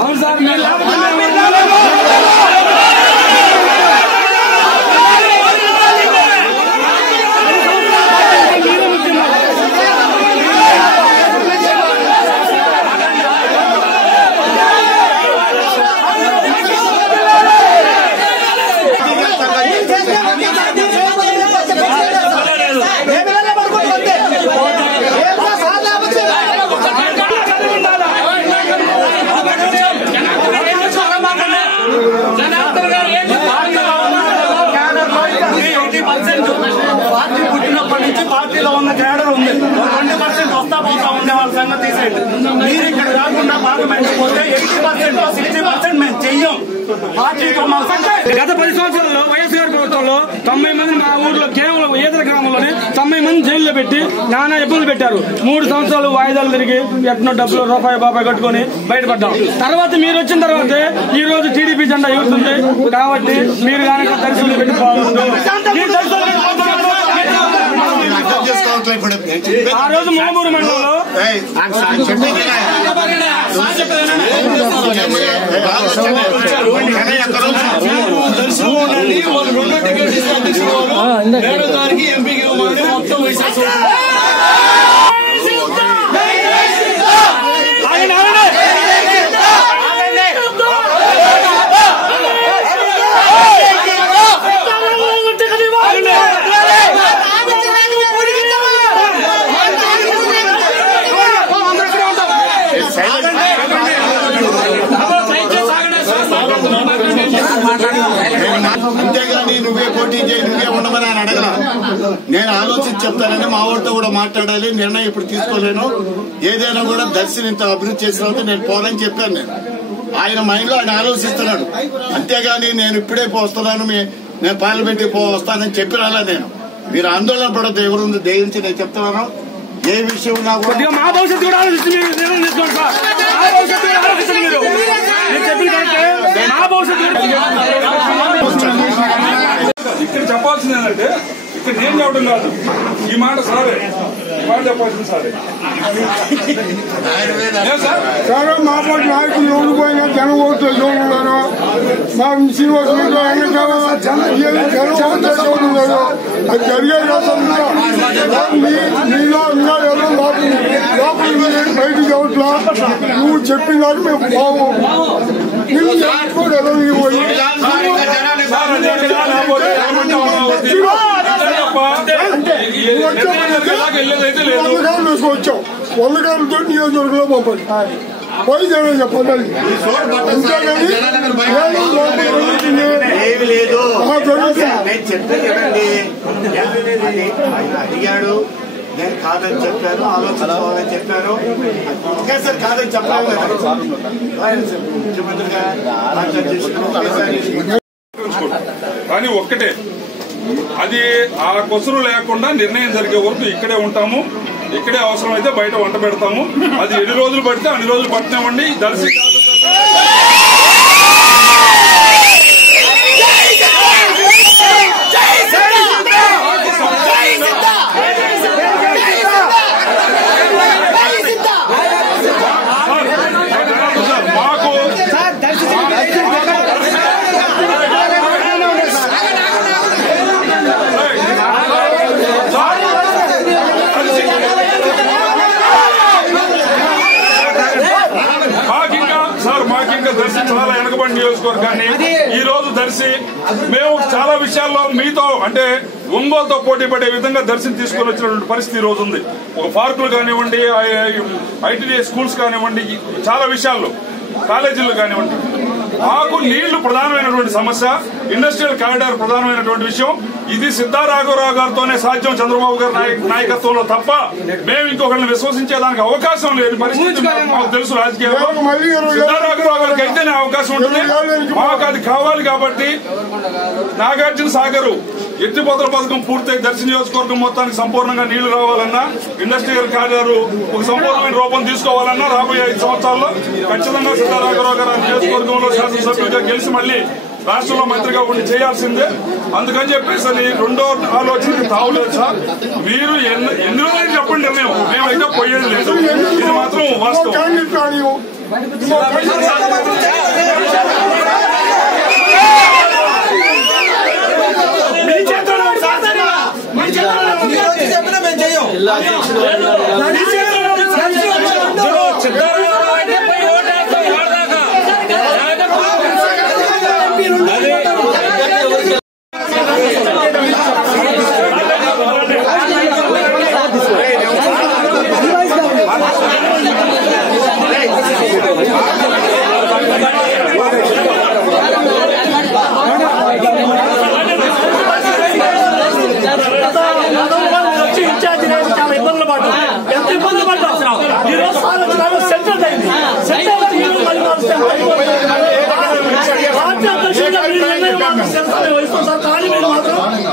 అవును సార్ పార్టీలో ఉన్న కేడర్ ఉంది 20% వస్తా పోతా ఉండే వాళ్ళ సంగతి తీసేయండి. మీరు ఇక్కడ కాకుండా పార్లమెంట్ పోతే 80% 60% మేము చెయ్యం. గత 10 సంవత్సరాల్లో వైఎస్ గారి ప్రభుత్వంలో 90 మంది మా ఊర్లో కేవలం ఈదర గ్రామంలోనే 90 మంది జైల్లో పెట్టి నానా ఇబ్బందులు పెట్టారు. 3 సంవత్సరాలు వాయిదాలు తిరిగి ఎట్నో డబ్బులు రూపాయి బాపాయి కట్టుకుని బయటపడ్డాం. తర్వాత మీరు వచ్చిన తర్వాతే ఈ రోజు టీడీపీ జెండా ఎగురుతుంది. కాబట్టి మీరు కానీ దర్శనం పెట్టి బాగుంటుంది. ఆ రోజు మోమూరు మండలంలో ఎంపీకి మొత్తం అంతేగాని నువ్వే పోటీ చేయి నువ్వే ఉండమని ఆయన అడగల. నేను ఆలోచించి చెప్తానని మా ఊరితో కూడా మాట్లాడాలి. నిర్ణయం ఇప్పుడు తీసుకోలేను. ఏదైనా కూడా దర్శనం ఇంత అభివృద్ధి చేసిన తర్వాత నేను పోలని చెప్పాను. ఆయన మైండ్ లో ఆయన ఆలోచిస్తున్నాడు. అంతేగాని నేను ఇప్పుడే వస్తున్నాను నేను పార్లమెంట్కి వస్తానని చెప్పి రాలా. నేను మీరు ఆందోళన పడద్దు. ఎవరుంది దయించి నేను చెప్తున్నాను. ఏ విషయం ఉన్నా కూడా మా భవిష్యత్తు కూడా ఇక్కడ చెప్పాల్సింది ఏంటంటే ఇక్కడ నేను చెప్పడం కాదు. ఈ మాట సారే మాట చెప్పాల్సింది సారే. సారా మాట్లాడి నాయకులు ఎవరు పోయినా జనం ఓట్లు ఎవరున్నారు. మా శ్రీనివాస ఎవరున్నారు. అది జరిగే మీలో ఇంకా ఎవరో లోపల బయటికి ఎవట్లా నువ్వు చెప్పిన దాకా మేము బాగు నువ్వు చెప్పుకోడు ఎవరు నువ్వు పోయి వచ్చావు 100 గారులతో నియోజకవర్గంలో పంపండి పోయి జనం చెప్పండి. అడిగాడు నేను కాదని చెప్పాను. ఆలోచించుకోవాలని చెప్పాను. ఒకేసారి కాదని చెప్పాలి కదా ముఖ్యమంత్రిగా. కానీ ఒక్కటే అది ఆ కొసరు లేకుండా నిర్ణయం జరిగే వరకు ఇక్కడే ఉంటాము. ఇక్కడే అవసరమైతే బయట వంట పెడతాము. అది ఎన్ని రోజులు పడితే అన్ని రోజులు పట్టినామండి. దర్శి దర్శి చాలా వెనకబడి నియోజకవర్గాన్ని ఈ రోజు దర్శి మేము చాలా విషయాల్లో మీతో అంటే ఒంగోలుతో పోటీ పడే విధంగా దర్శనం తీసుకొని వచ్చినటువంటి పరిస్థితి ఈ రోజు ఉంది. ఒక పార్కులు కానివ్వండి, ఐటీడీ స్కూల్స్ కానివ్వండి, చాలా విషయాల్లో కాలేజీలు కానివ్వండి. మాకు నీళ్లు ప్రధానమైనటువంటి సమస్య, ఇండస్ట్రియల్ కారిడార్ ప్రధానమైనటువంటి విషయం. ఇది సిద్ధారాఘవరావు గారితోనే సాధ్యం, చంద్రబాబు గారి నాయకత్వంలో తప్ప మేము ఇంకొకరిని విశ్వసించేదానికి అవకాశం లేని పరిస్థితి మాకు తెలుసు. రాజకీయాల్లో సిద్ధారాఘవరావు గారికి అయితేనే అవకాశం ఉంటుంది. మాకు అది కావాలి. కాబట్టి నాగార్జున సాగర్ ఎత్తిపోతల పథకం పూర్తయి దర్శి నియోజకవర్గం మొత్తానికి సంపూర్ణంగా నీళ్లు రావాలన్నా, ఇండస్ట్రియల్ కారిడార్ ఒక సంపూర్ణమైన రూపం తీసుకోవాలన్నా రాబోయే 5 సంవత్సరాల్లో ఖచ్చితంగా సిద్ధారాఘవరావు గారు నియోజకవర్గంలో శాసనసభ్యుడిగా గెలిచి మళ్ళీ రాష్ట్రంలో మంత్రిగా ఉండి చేయాల్సిందే. అందుకని చెప్పేసి అది రెండో ఆలోచనకి తావులేదు సార్. మీరు ఎన్ని రోజులు చెప్పండి నిర్ణయం, మేమైతే పోయేది లేదు. ఇది మాత్రం వాస్తవం.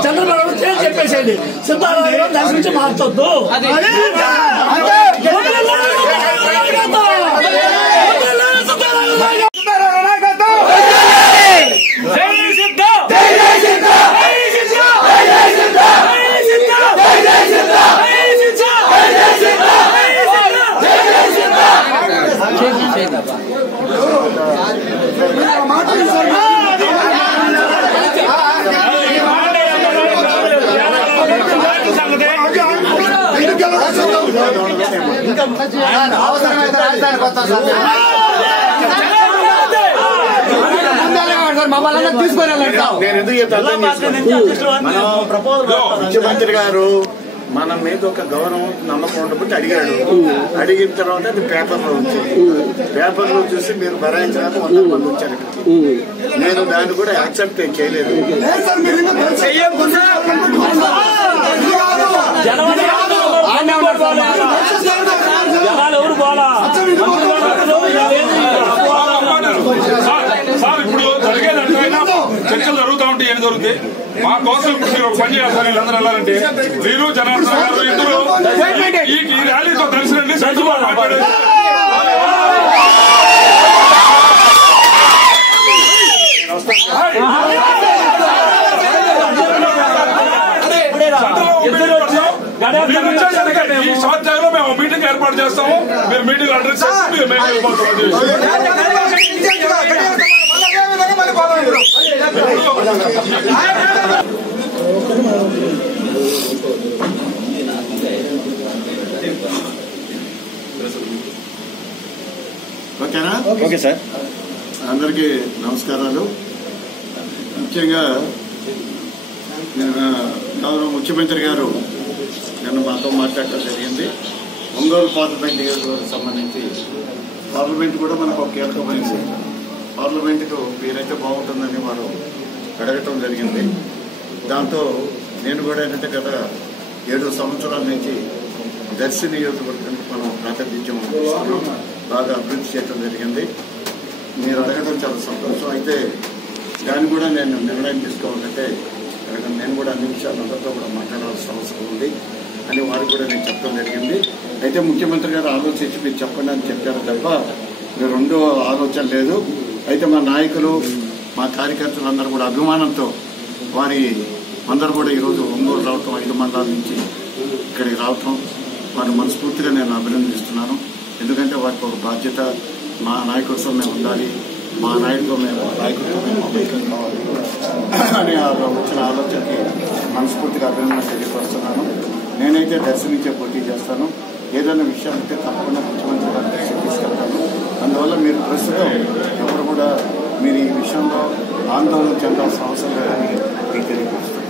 చంద్రబాబు చెప్పేసేది సిద్ధారామయ్య దాని నుంచి మార్చొద్దు. నేను ఎందుకు ముఖ్యమంత్రి గారు మన మీద ఒక గౌరవం నమ్మకం ఉండబట్టి అడిగాడు. అడిగిన తర్వాత అది పేపర్లో వచ్చింది. పేపర్లో చూసి మీరు భరాయించడానికి 100 మంది వచ్చారు. నేను దాన్ని కూడా యాక్సెప్ట్ చేయలేదు. సార్ ఇప్పుడు జరిగేదంటే చర్చలు జరుగుతూ ఉంటే ఏం జరుగుతాయి? మా కోసం ఇప్పుడు మీరు ఒక పని చేయాలి సార్. వీళ్ళందరూ వెళ్ళాలంటే మీరు జనార్దన్ గారు ఇద్దరు ఈ ర్యాలీతో కలిసిరండి. సచివాలయం మాట్లాడేది ఈ స్వాధ్యాయంలో మేము మీటింగ్ ఏర్పాటు చేస్తాము. మీరు మీటింగ్ అడ్రస్ చేసి మేము వెళ్ళిపోతాం. ఓకేనా? Okay sir. అందరికీ నమస్కారాలు. ముఖ్యంగా గౌరవ ముఖ్యమంత్రి గారు నిన్న మాతో మాట్లాడటం జరిగింది. ఒంగోలు పార్లమెంట్ నియోజకవర్గం సంబంధించి పార్లమెంట్ కూడా మనకు ఒక కీలకమైంది. పార్లమెంటుకు పేరైతే బాగుంటుందని వారు అడగటం జరిగింది. దాంతో నేను కూడా ఏంటంటే గత 7 సంవత్సరాల నుంచి దర్శి నియోజకవర్గానికి మనం ప్రాతినిధ్యం బాగా అభివృద్ధి చేయడం జరిగింది. మీరు అడగడం చాలా సంతోషం. అయితే దాన్ని కూడా నేను నిర్ణయం తీసుకోవాలంటే నేను కూడా అన్ని విషయాలు అందరితో కూడా మాట్లాడాల్సిన అవసరం ఉంది అని వారికి కూడా నేను చెప్పడం జరిగింది. అయితే ముఖ్యమంత్రి గారు ఆలోచించి మీరు చెప్పండి అని చెప్పారు తప్ప మీరు రెండో ఆలోచన లేదు. అయితే మా నాయకులు మా కార్యకర్తలందరూ కూడా అభిమానంతో వారి అందరూ కూడా ఈరోజు ఒంగోలు రావటం, 5 మండలాల నుంచి ఇక్కడికి రావటం వారిని మనస్ఫూర్తిగా నేను అభినందిస్తున్నాను. ఎందుకంటే వారికి ఒక బాధ్యత, మా నాయకుడితో మేము ఉండాలి, మా నాయకుడితో మేము నాయకుడితో కావాలి అని వచ్చిన ఆలోచనకి మనస్ఫూర్తిగా అభినందన తెలియపరుస్తున్నాను. నేనైతే దర్శనించే పోటీ చేస్తాను. ఏదైనా విషయం ఉంటే తప్పకుండా ముఖ్యమంత్రి గారి దృష్టికి తీసుకెళ్తాను. అందువల్ల మీరు ప్రస్తుతం ఎవరు కూడా మీరు ఈ విషయంలో ఆందోళన చెందాల్సిన అవసరం లేదని మీకు తెలియపరుస్తున్నాను.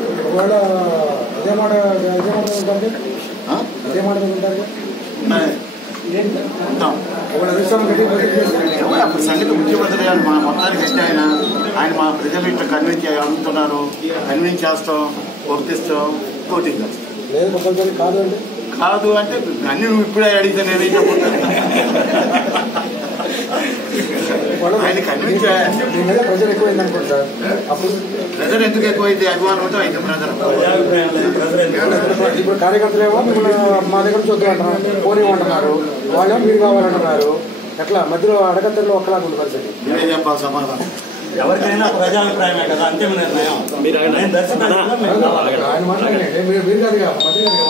అప్పుడు సంగతి ముఖ్యమంత్రి గారు మా మొత్తానికి అయితే ఆయన మా ప్రజలు ఇట్లా కన్విన్స్ అడుగుతున్నారు, కన్విన్స్ చేస్తాం, ఒప్పిస్తాం, కోటింగ్ చేస్తాం. కాదు అంటే అన్ని నువ్వు ఇప్పుడే అడిగితే నేనే చెప్పుకుంటాను. ఆయన కన్విన్స్ ప్రెజర్ ఎక్కువైంది అనుకోండి సార్. ప్రెజర్ ఎందుకు ఎక్కువైంది? అభిమానం ఉంటే అయితే ప్రెజర్. ఇప్పుడు కార్యకర్తలు ఏమో మా దగ్గర నుంచి వద్దంటున్నారు, పోనీ అంటున్నారు, వాళ్ళేమో మీరు కావాలంటున్నారు. ఎట్లా మధ్యలో అడగత్తల్లో ఒక్కలాగా ఉంది పరిస్థితి. మీరే చెప్పాలి సమాధానం. ఎవరికైనా ప్రజాభిప్రాయమే కదా అంతిమ నిర్ణయం. ఆయన మాట్లాడండి, మీరు కాదుగా మంత్రి గారికి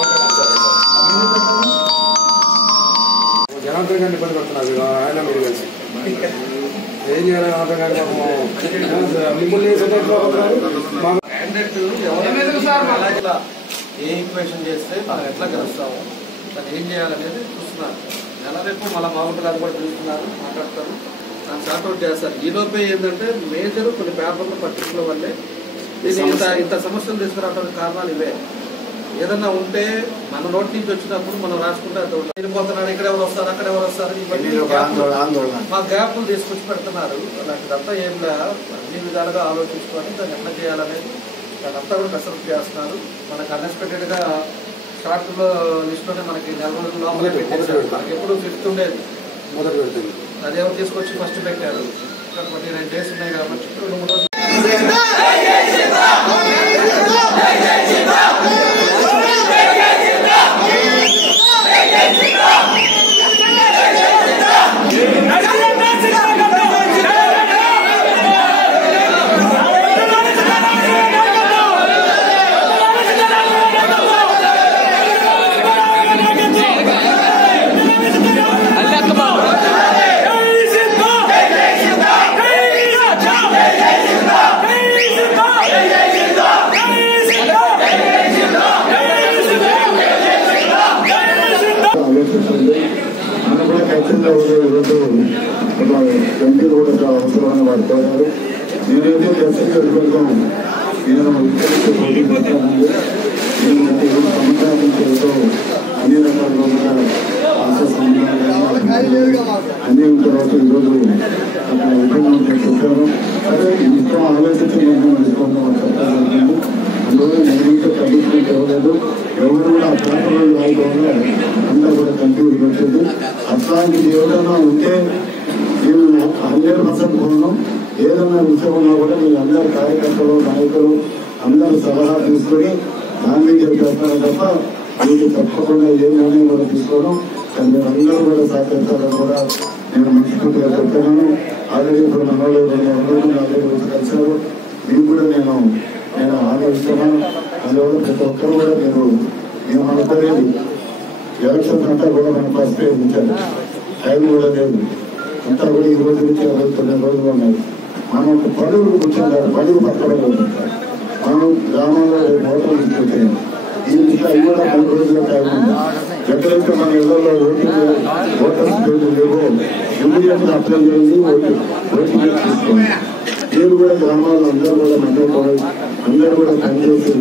జనార్దన్ గారిని ఇబ్బంది పడుతున్నారు ఆయన మీరు కలిసి. ఏం చేయాలి అర్థం కాదు మిమ్మల్ని ఏ ఈక్వేషన్ చేస్తే మనం ఎట్లా గెలుస్తాము దాన్ని ఏం చేయాలనేది చూస్తున్నారు. నెల రేపు మళ్ళీ మామూలు గారు కూడా పిలుస్తున్నారు, మాట్లాడతారు, దాన్ని సార్ట్అవుట్ చేస్తారు. ఈ లోపే ఏంటంటే మేజర్ కొన్ని పేపర్లు పట్టింపుల వల్లే దీన్ని ఇంత సమస్యలు తీసుకురావడానికి కారణాలు ఇవే. ఏదన్నా ఉంటే మన నోటి నుంచి వచ్చినప్పుడు మనం రాసుకుంటే వెళ్ళిపోతున్నాడు, ఇక్కడ ఎవరు వస్తారు, అక్కడ ఎవరు వస్తారు, మా గ్యాప్లు తీసుకొచ్చి పెడుతున్నారు. అలాంటిదంతా ఏం అన్ని విధాలుగా ఆలోచించుకొని దాన్ని ఎట్లా చేయాలనేది దానంతా కూడా కసరత్తు చేస్తున్నారు. మనకు అన్ఎక్స్పెక్టెడ్ గా షార్ట్ లిస్ట్లోనే మనకి 4 రోజుల లోపలే పెట్టేశారు. మనకి ఎప్పుడు ఫిఫ్త్ ఉండేది, అదేమో తీసుకొచ్చి ఫస్ట్ పెట్టారు. 29 days ఉన్నాయి కాబట్టి 2-3 రోజులు ఎంపీలు కూడా అవసరమైన వారు కోరారు. నేనైతే దర్శకులు నేను పోటీ పెడతానండి. సంవత్సరాల నుంచి అన్ని రకాలుగా అన్ని తర్వాత ఈరోజు చెప్పాను. అదే ఇంకా ఆలోచించి నేను తీసుకోవడం చెప్పాలి. అందువల్ల నేనైతే కమిట్మెంట్ ఇవ్వలేదు. ఎవరు కూడా ఆ పేపర్లు రాయకుండా అందరూ కూడా కంప్యూటర్ వచ్చేది. అట్లాంటిది ఏదైనా ఉంటే నేను 100% పోను. ఏదైనా విషయం ఉన్నా కూడా మీరు అందరు కార్యకర్తలు, నాయకులు అందరూ సలహా తీసుకొని దాని మీద చేస్తాను తప్ప మీకు తప్పకుండా ఏ నిర్ణయం కూడా తీసుకోవడం. కానీ మీరు అందరూ కూడా సహకరిస్తారని కూడా నేను మనస్ఫూర్తిగా చెప్తున్నాను. ఆల్రెడీ ఇప్పుడు మన వాళ్ళు 2 రోజులు కలిసారు. మీకు కూడా నేను హామీ ఇస్తున్నాను. అందువల్ల ప్రతి ఒక్కరు కూడా మేము అనుకోలేదు. ఎలక్షన్స్ అంతా కూడా మనం ఫస్ట్ ఇచ్చారు. టైం కూడా లేదు. అంతా కూడా ఈ రోజు నుంచి 29 రోజులు ఉన్నాయి. మనం పడుగులు కూర్చుంటారు, పడుగు పక్కలేదు. మనం గ్రామంలో ఓటర్లు తీసుకొచ్చాము. ఈ ఇంకా కూడా 10 రోజుల టైం ఉంది. ఎక్కడైతే మన ఇళ్లలో ఓటర్స్ పేర్లు లేవో ఇమీడియట్ గా అప్లై చేయండి, ఓటింగ్ తీసుకోండి. మీరు కూడా గ్రామాల్లో అందరూ కూడా అందరూ కూడా పనిచేసి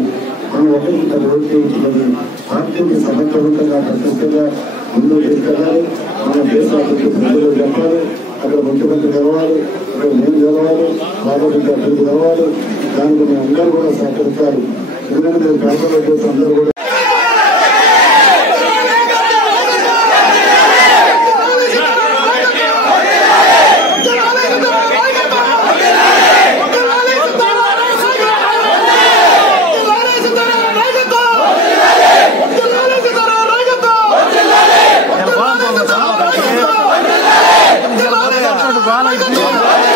మనం ఒకరికి ఓటు చేయించుకొని పార్టీని సమర్థవంతంగా ప్రశస్తంగా ముందు తీసుకెళ్ళాలి. మన దేశ అభివృద్ధి ప్రజలు చెప్పాలి. అక్కడ ముఖ్యమంత్రి గెలవాలి, ఇక్కడ నేను గెలవాలి, పార్లమెంట్ అభివృద్ధి గెలవాలి. దానికి మేము అందరూ కూడా సహకరించాలి. ఎందుకంటే పేపర్లో చేసి అందరూ కూడా బాగా